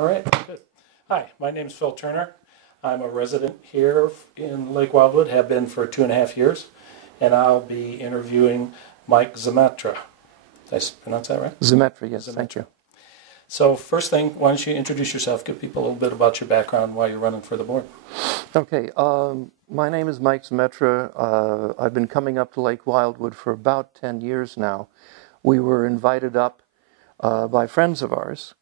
All right, good. Hi, my name is Phil Turner. I'm a resident here in Lake Wildwood, have been for 2.5 years, and I'll be interviewing Mike Zemetra. Did I pronounce that right? Zemetra, yes, thank you. So first thing, why don't you introduce yourself, give people a little bit about your background, why you're running for the board. Okay, my name is Mike Zemetra. I've been coming up to Lake Wildwood for about 10 years now. We were invited up by friends of ours,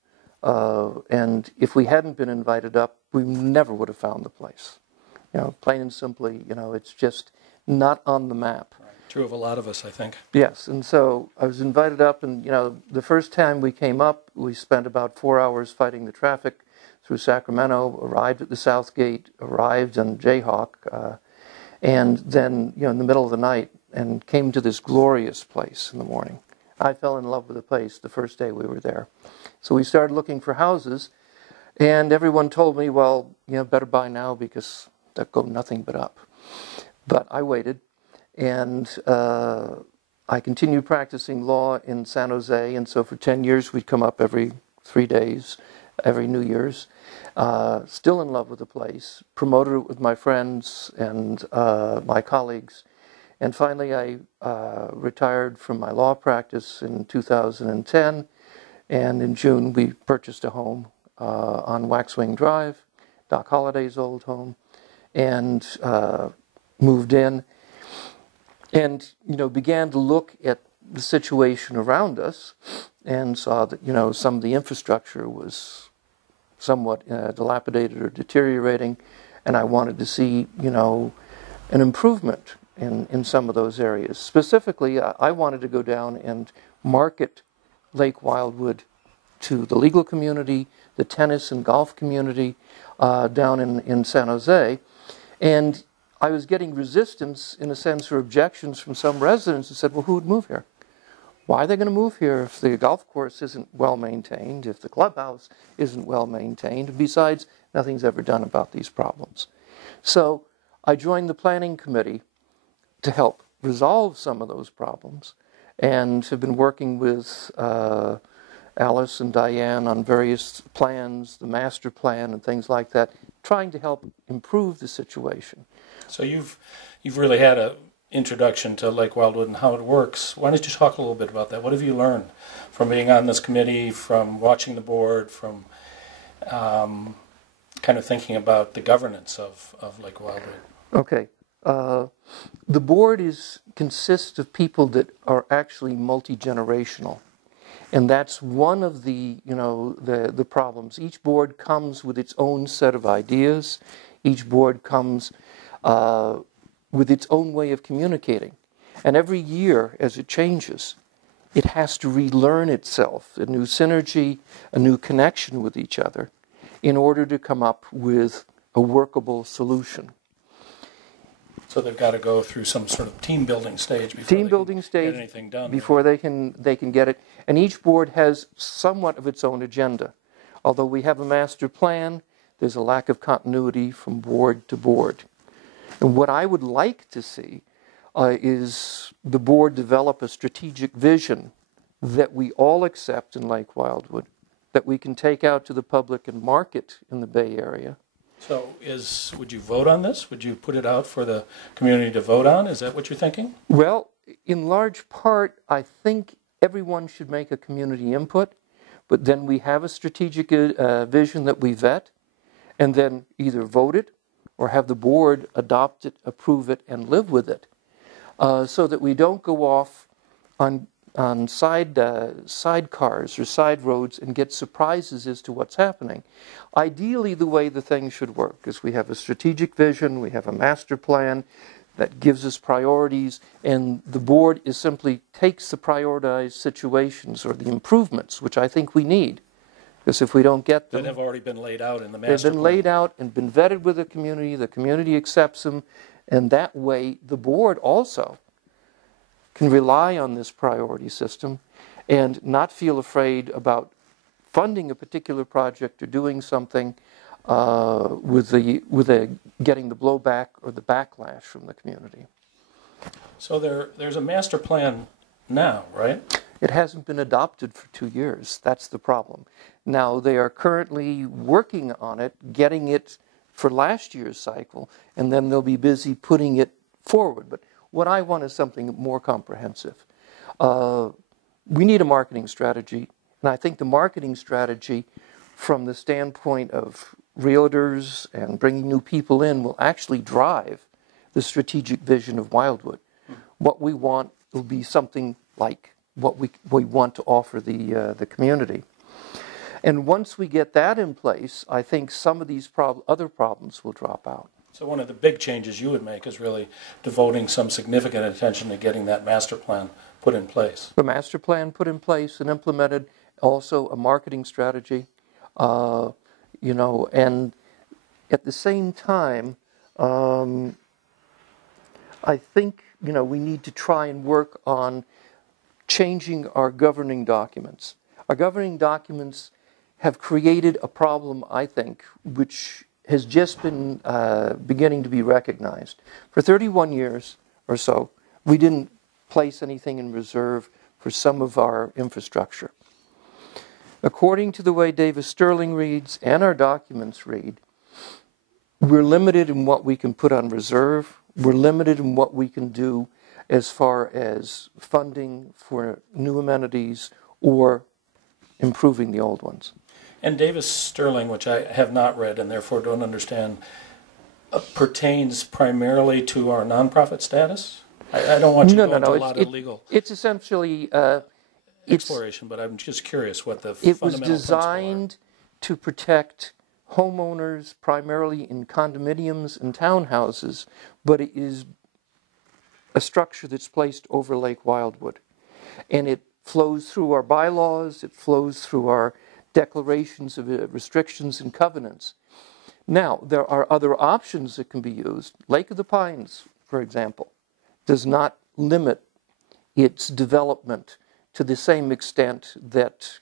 and if we hadn't been invited up, we never would have found the place. You know, plain and simply, you know, it's just not on the map. Right. True of a lot of us, I think. Yes, and so I was invited up, and you know, the first time we came up, we spent about 4 hours fighting the traffic through Sacramento, arrived at the South Gate, arrived on Jayhawk, and then, you know, in the middle of the night, and came to this glorious place in the morning. I fell in love with the place the first day we were there. So we started looking for houses, and everyone told me, well, you know, better buy now because they'll go nothing but up. But I waited, and I continued practicing law in San Jose, and so for 10 years we'd come up every 3 days, every New Year's. Still in love with the place, promoted it with my friends and my colleagues, and finally I retired from my law practice in 2010, and in June we purchased a home on Waxwing Drive, Doc Holliday's old home, and moved in, and, you know, began to look at the situation around us and saw that, you know, some of the infrastructure was somewhat dilapidated or deteriorating, and I wanted to see, you know, an improvement in some of those areas. Specifically, I wanted to go down and market Lake Wildwood to the legal community, the tennis and golf community down in San Jose, and I was getting resistance, in a sense, or objections from some residents who said, well, who would move here? Why are they going to move here if the golf course isn't well maintained, if the clubhouse isn't well maintained? Besides, nothing's ever done about these problems. So I joined the planning committee to help resolve some of those problems, and have been working with Alice and Diane on various plans, the master plan and things like that, trying to help improve the situation. So you've really had an introduction to Lake Wildwood and how it works. Why don't you talk a little bit about that? What have you learned from being on this committee, from watching the board, from kind of thinking about the governance of Lake Wildwood? Okay. The board consists of people that are actually multi-generational. And that's one of the, you know, the problems. Each board comes with its own set of ideas. Each board comes with its own way of communicating. And every year, as it changes, it has to relearn itself, a new synergy, a new connection with each other, in order to come up with a workable solution. So they've got to go through some sort of team building stage before get anything done. Before they can get it. And each board has somewhat of its own agenda. Although we have a master plan, there's a lack of continuity from board to board. And what I would like to see is the board develop a strategic vision that we all accept in Lake Wildwood, that we can take out to the public and market in the Bay Area. So would you vote on this? Would you put it out for the community to vote on? Is that what you're thinking? Well, in large part, I think everyone should make a community input, but then we have a strategic vision that we vet, and then either vote it or have the board adopt it, approve it, and live with it, so that we don't go off on sidecars or side roads and get surprises as to what's happening. Ideally, the way the thing should work is we have a strategic vision, we have a master plan that gives us priorities, and the board simply takes the prioritized situations or the improvements, which I think we need. Because if we don't get them... That have already been laid out in the master plan. They've been laid out and been vetted with the community accepts them, and that way the board also can rely on this priority system and not feel afraid about funding a particular project or doing something with getting the blowback or the backlash from the community. So there's a master plan now, right? It hasn't been adopted for 2 years. That's the problem. Now, they are currently working on it, getting it for last year's cycle, and then they'll be busy putting it forward. But what I want is something more comprehensive. We need a marketing strategy, and I think the marketing strategy from the standpoint of realtors and bringing new people in will actually drive the strategic vision of Wildwood. What we want will be something like what we want to offer the community. And once we get that in place, I think some of these other problems will drop out. So one of the big changes you would make is really devoting some significant attention to getting that master plan put in place. The master plan put in place and implemented, also a marketing strategy, and at the same time, I think, we need to try and work on changing our governing documents. Our governing documents have created a problem, I think, which has just been beginning to be recognized. For 31 years or so, we didn't place anything in reserve for some of our infrastructure. According to the way Davis Sterling reads and our documents read, we're limited in what we can put on reserve. We're limited in what we can do as far as funding for new amenities or improving the old ones. And Davis Sterling, which I have not read and therefore don't understand, pertains primarily to our nonprofit status? I don't want you to go into a lot of legal it's essentially exploration, but I'm just curious what the it fundamental was designed to protect homeowners primarily in condominiums and townhouses, but it is a structure that's placed over Lake Wildwood. And it flows through our bylaws, it flows through our declarations of restrictions and covenants. Now, there are other options that can be used. Lake of the Pines, for example, does not limit its development to the same extent that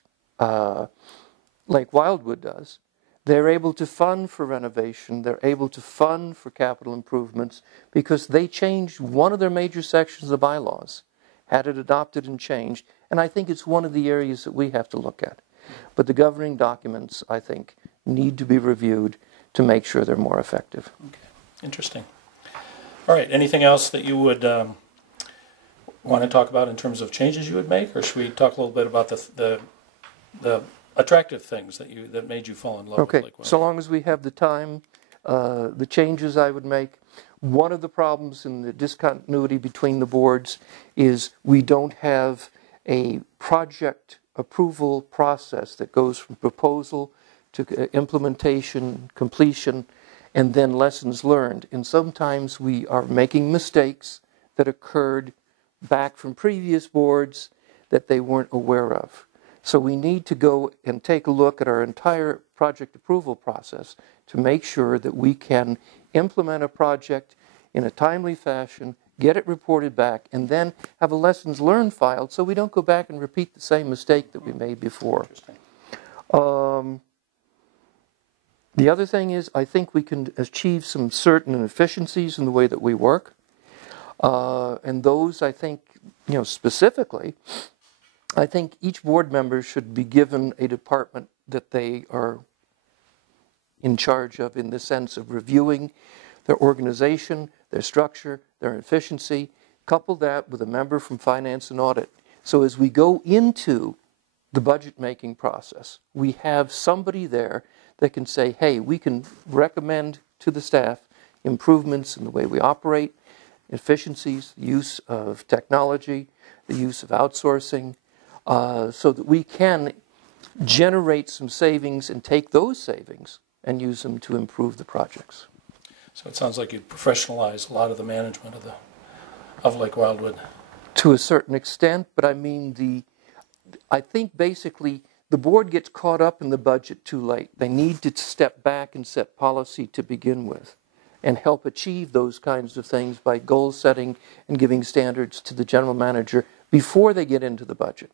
Lake Wildwood does. They're able to fund for renovation, they're able to fund for capital improvements because they changed one of their major sections of the bylaws, had it adopted and changed, and I think it's one of the areas that we have to look at. But the governing documents, I think, need to be reviewed to make sure they're more effective. Okay, interesting. All right, anything else that you would want to talk about in terms of changes you would make, or should we talk a little bit about the attractive things that made you fall in love with Lake Wildwood? So long as we have the time, the changes I would make. One of the problems in the discontinuity between the boards is we don't have a project approval process that goes from proposal to implementation, completion, and then lessons learned. And sometimes we are making mistakes that occurred back from previous boards that they weren't aware of. So we need to go and take a look at our entire project approval process to make sure that we can implement a project in a timely fashion, get it reported back, and then have a lessons learned filed so we don't go back and repeat the same mistake that we made before. The other thing is I think we can achieve some certain efficiencies in the way that we work. And those, I think, specifically, I think each board member should be given a department that they are in charge of in the sense of reviewing their organization, their structure, their efficiency. Couple that with a member from finance and audit. So as we go into the budget making process, we have somebody there that can say, hey, we can recommend to the staff improvements in the way we operate, efficiencies, use of technology, the use of outsourcing, so that we can generate some savings and take those savings and use them to improve the projects. So it sounds like you'd professionalize a lot of the management of Lake Wildwood. To a certain extent, but I mean I think basically the board gets caught up in the budget too late. They need to step back and set policy to begin with and help achieve those kinds of things by goal setting and giving standards to the general manager before they get into the budget.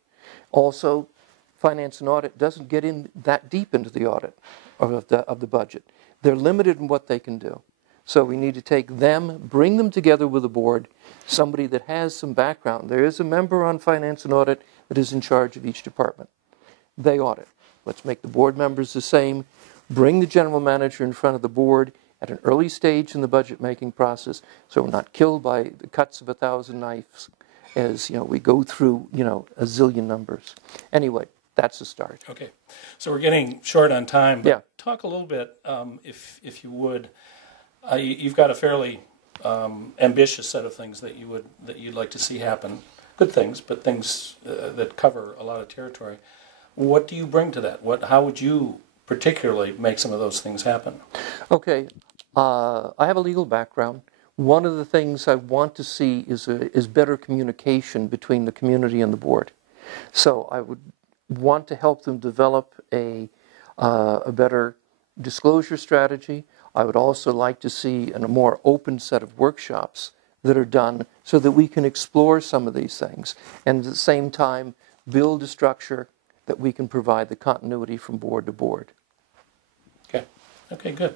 Also, finance and audit doesn't get in that deep into the audit of the budget. They're limited in what they can do. So we need to take them, bring them together with the board, somebody that has some background. There is a member on finance and audit that is in charge of each department. They audit. Let's make the board members the same. Bring the general manager in front of the board at an early stage in the budget making process, so we're not killed by the cuts of 1,000 knives as we go through a zillion numbers. Anyway, that's the start. Okay, so we're getting short on time. But yeah. Talk a little bit, if you would. You've got a fairly ambitious set of things that you'd like to see happen. Good things, but things that cover a lot of territory. What do you bring to that? How would you particularly make some of those things happen? Okay, I have a legal background. One of the things I want to see is better communication between the community and the board. So I would want to help them develop a better disclosure strategy. I would also like to see a more open set of workshops that are done so that we can explore some of these things and at the same time build a structure that we can provide the continuity from board to board. Okay, good.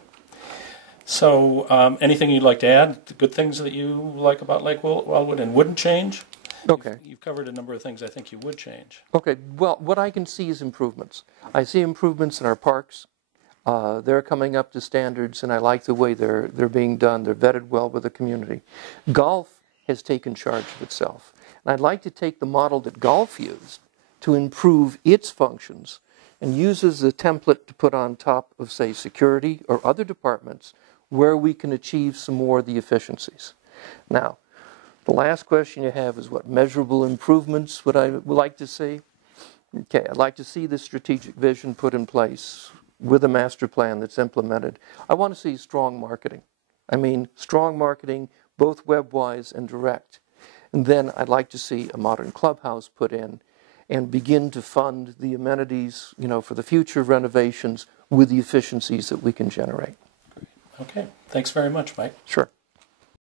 So anything you'd like to add? The good things that you like about Lake Wildwood and wouldn't change? Okay. You've covered a number of things I think you would change. Okay, well, what I can see is improvements. I see improvements in our parks. They're coming up to standards, and I like the way they're being done. They're vetted well with the community. Golf has taken charge of itself. And I'd like to take the model that golf used to improve its functions and use as a template to put on top of, say, security or other departments where we can achieve some more of the efficiencies. Now, the last question you have is what measurable improvements would I like to see? Okay, I'd like to see the strategic vision put in place with a master plan that's implemented. I want to see strong marketing. I mean, strong marketing, both web-wise and direct. And then I'd like to see a modern clubhouse put in and begin to fund the amenities, for the future renovations with the efficiencies that we can generate. Okay, thanks very much, Mike. Sure.